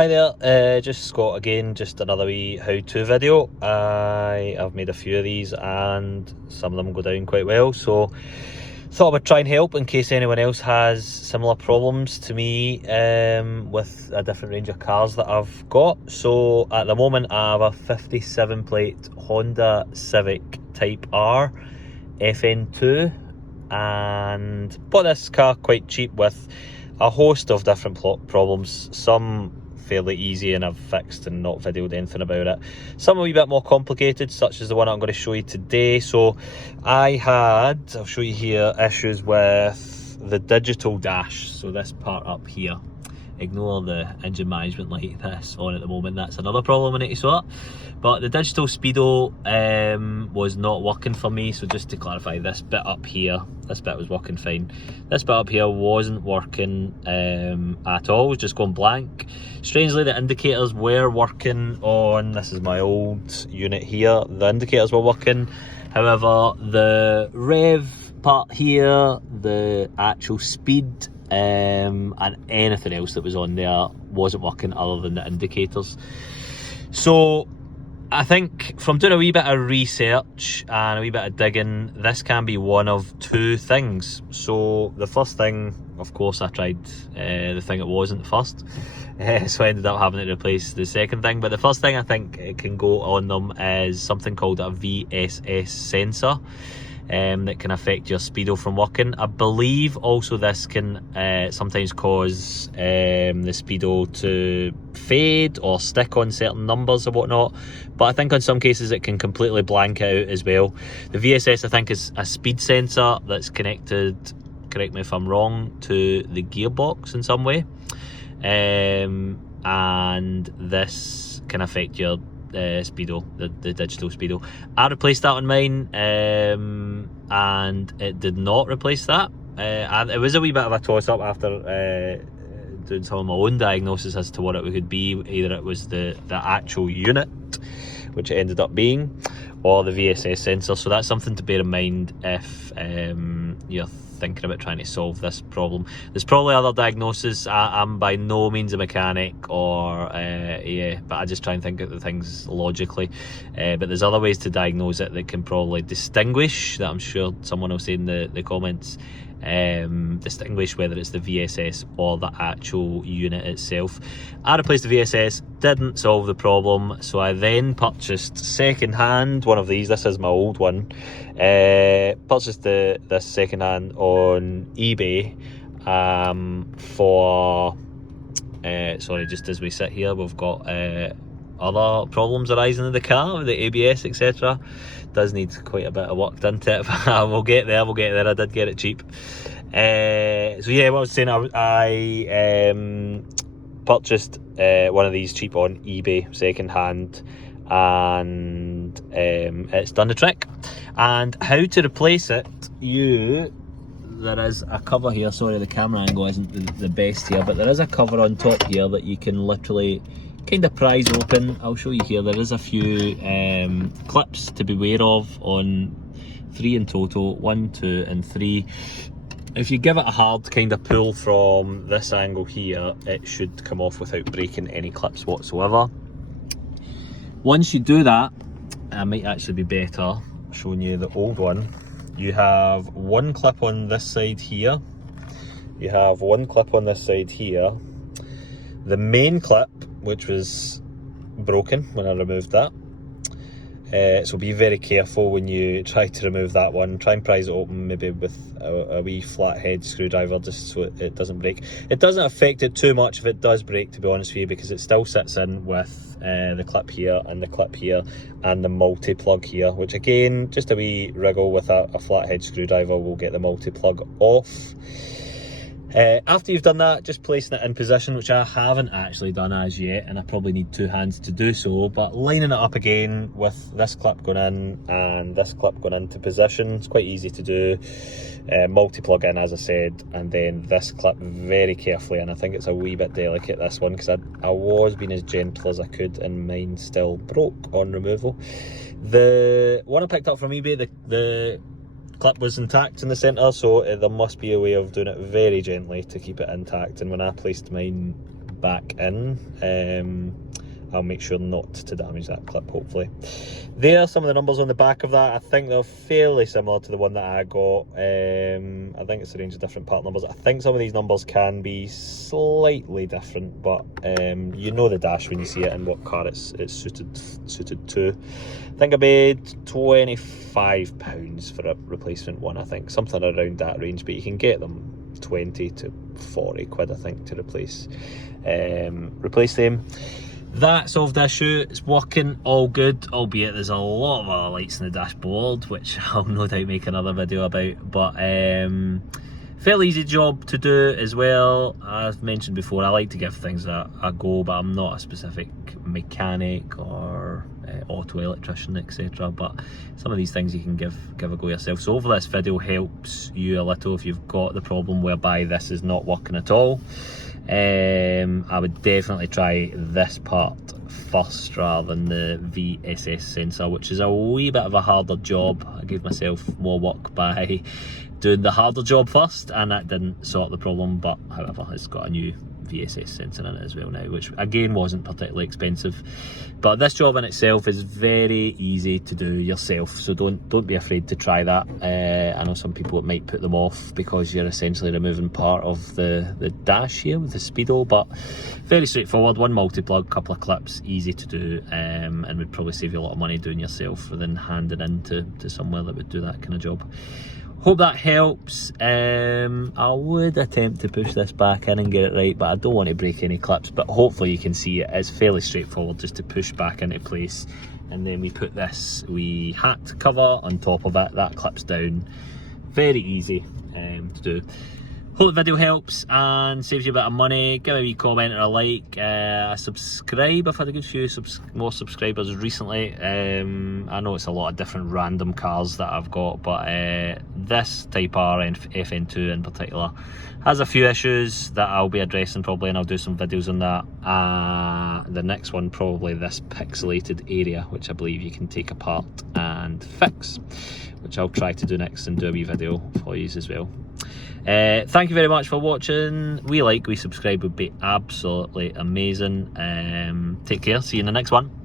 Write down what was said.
Hi there, just Scott again, just another wee how-to video. I have made a few of these and some of them go down quite well, so thought I would try and help in case anyone else has similar problems to me with a different range of cars that I've got. So at the moment I have a 57 plate Honda Civic Type R FN2 and bought this car quite cheap with a host of different problems, some fairly easy and I've fixed and not videoed anything about it. Some a wee bit more complicated, such as the one I'm going to show you today. So I had, I'll show you here, issues with the digital dash. So this part up here, ignore the engine management light that's on at the moment, that's another problem I need to sort. But the digital Speedo was not working for me. So just to clarify, this bit up here, this bit was working fine. This bit up here wasn't working at all, it was just going blank. Strangely, the indicators were working on, this is my old unit here, the indicators were working. However, the rev part here, the actual speed, and anything else that was on there wasn't working other than the indicators. So I think from doing a wee bit of research and a wee bit of digging, this can be one of two things. So the first thing, of course, I tried the thing it wasn't first, so I ended up having to replace the second thing. But the first thing I think it can go on them is something called a VSS sensor. That can affect your Speedo from working. I believe also this can sometimes cause the Speedo to fade or stick on certain numbers or whatnot, but I think in some cases it can completely blank out as well. The VSS I think is a speed sensor that's connected, correct me if I'm wrong, to the gearbox in some way, and this can affect your Speedo, the digital Speedo. I replaced that on mine and it did not replace that. And it was a wee bit of a toss up after doing some of my own diagnosis as to what it could be. Either it was the actual unit, which it ended up being, or the VSS sensor. So that's something to bear in mind if you're thinking about trying to solve this problem. There's probably other diagnoses. I'm by no means a mechanic or but I just try and think of the things logically, but there's other ways to diagnose it that can probably distinguish, that I'm sure someone will say in the comments, distinguish whether it's the VSS or the actual unit itself. I replaced the VSS, didn't solve the problem, so I then purchased second hand one of these. This is my old one. Purchased this second hand on eBay for sorry, just as we sit here, we've got other problems arising in the car with the ABS, etc. Does need quite a bit of work done to it, but we'll get there. I did get it cheap. So yeah, what I was saying, I purchased one of these cheap on eBay, second hand, and it's done the trick. And how to replace it, there is a cover here. Sorry, the camera angle isn't the best here, but there is a cover on top here that you can literally kind of prise open. I'll show you here. There is a few clips to be aware of, on 3 in total, 1, 2 and 3. If you give it a hard kind of pull from this angle here, it should come off without breaking any clips whatsoever. Once you do that, it might actually be better showing you the old one. You have one clip on this side here, you have one clip on this side here. The main clip, which was broken when I removed that, so be very careful when you try to remove that one. Try and prise it open, maybe with a wee flathead screwdriver, just so it doesn't break. It doesn't affect it too much if it does break, to be honest with you, because it still sits in with the clip here and the clip here and the multi-plug here, which again, just a wee wriggle with a flathead screwdriver will get the multi-plug off. After you've done that, just placing it in position, which I haven't actually done as yet, and I probably need 2 hands to do so, but lining it up again with this clip going in and this clip going into position, it's quite easy to do. Multi-plug in, as I said, and then this clip very carefully, and I think it's a wee bit delicate, this one, because I was being as gentle as I could and mine still broke on removal. The one I picked up from eBay, the clip was intact in the centre, so there must be a way of doing it very gently to keep it intact, and when I placed mine back in. I'll make sure not to damage that clip, hopefully. There are some of the numbers on the back of that. I think they're fairly similar to the one that I got. I think it's a range of different part numbers. I think some of these numbers can be slightly different, but you know the dash when you see it and what car it's suited to. I think I paid £25 for a replacement one, I think. Something around that range, but you can get them 20 to 40 quid, I think, to replace them. That solved the issue. It's working all good, albeit there's a lot of other lights in the dashboard, which I'll no doubt make another video about, but fairly easy job to do as well. I've mentioned before, I like to give things a go, but I'm not a specific mechanic or auto electrician, etc. But some of these things you can give a go yourself. So hopefully this video helps you a little if you've got the problem whereby this is not working at all. I would definitely try this part first rather than the VSS sensor, which is a wee bit of a harder job. I gave myself more work by doing the harder job first, and that didn't sort the problem, but however, it's got a new VSS sensor in it as well now, which again wasn't particularly expensive. But this job in itself is very easy to do yourself, so don't be afraid to try that. I know some people, it might put them off because you're essentially removing part of the dash here with the Speedo, but very straightforward. One multi-plug, couple of clips, easy to do, and would probably save you a lot of money doing yourself rather than handing in to somewhere that would do that kind of job. Hope that helps. I would attempt to push this back in and get it right, but I don't want to break any clips, but hopefully you can see it. It's fairly straightforward just to push back into place, and then we put this wee hat cover on top of it. That clips down. Very easy to do. Hope the video helps and saves you a bit of money. Give me a wee comment or a like. Subscribe. I've had a good few more subscribers recently. I know it's a lot of different random cars that I've got, but this Type R and FN2 in particular has a few issues that I'll be addressing probably, and I'll do some videos on that. The next one, probably this pixelated area, which I believe you can take apart and fix, which I'll try to do next and do a wee video for you as well. Thank you very much for watching. We subscribe would be absolutely amazing. Take care, see you in the next one.